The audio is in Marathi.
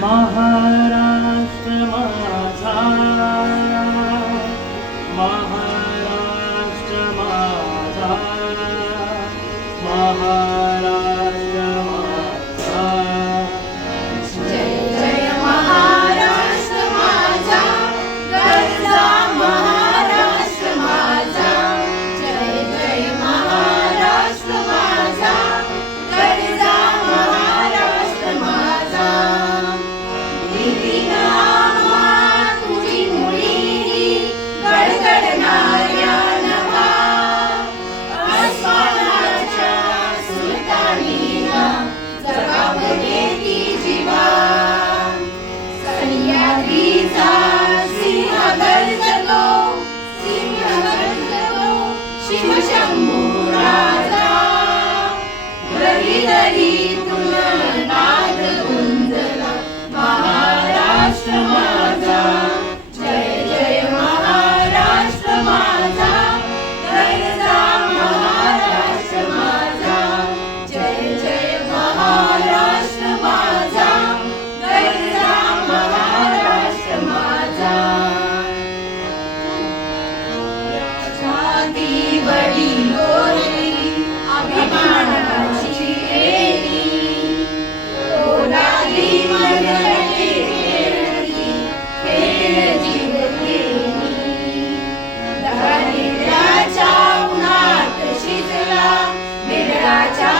महाराष्ट्र माझा, महाराष्ट्र माझा, महाराष्ट्र माझा. जय जय महाराष्ट्र माझा, गरजा महाराष्ट्र माझा. जय जय महाराष्ट्र माझा, गरजा महाराष्ट्र माझा. दिलीना तुझी मुळी गडगडणाऱ्या नभा, अस्मानाच्या सुलतानीला जगामध्ये ती जिवा. सह्याद्रीचा सिंह गर्जतो, सिंह गर्जतो, शिवशंभू राजा. दरी दरीतून नाद गुंजला महाराष्ट्र माझा. जय जय महाराष्ट्र माझा, गरजा महाराष्ट्र माझा. जय जय महाराष्ट्र माझा, गरजा महाराष्ट्र माझा. छाती बडी लोरी अभिमानाची एरी, ओलाली मनगटे खेळली, खेळ जीव घेणी. दारिद्र्याच्या उन्हात शिजला, बिरडाच्या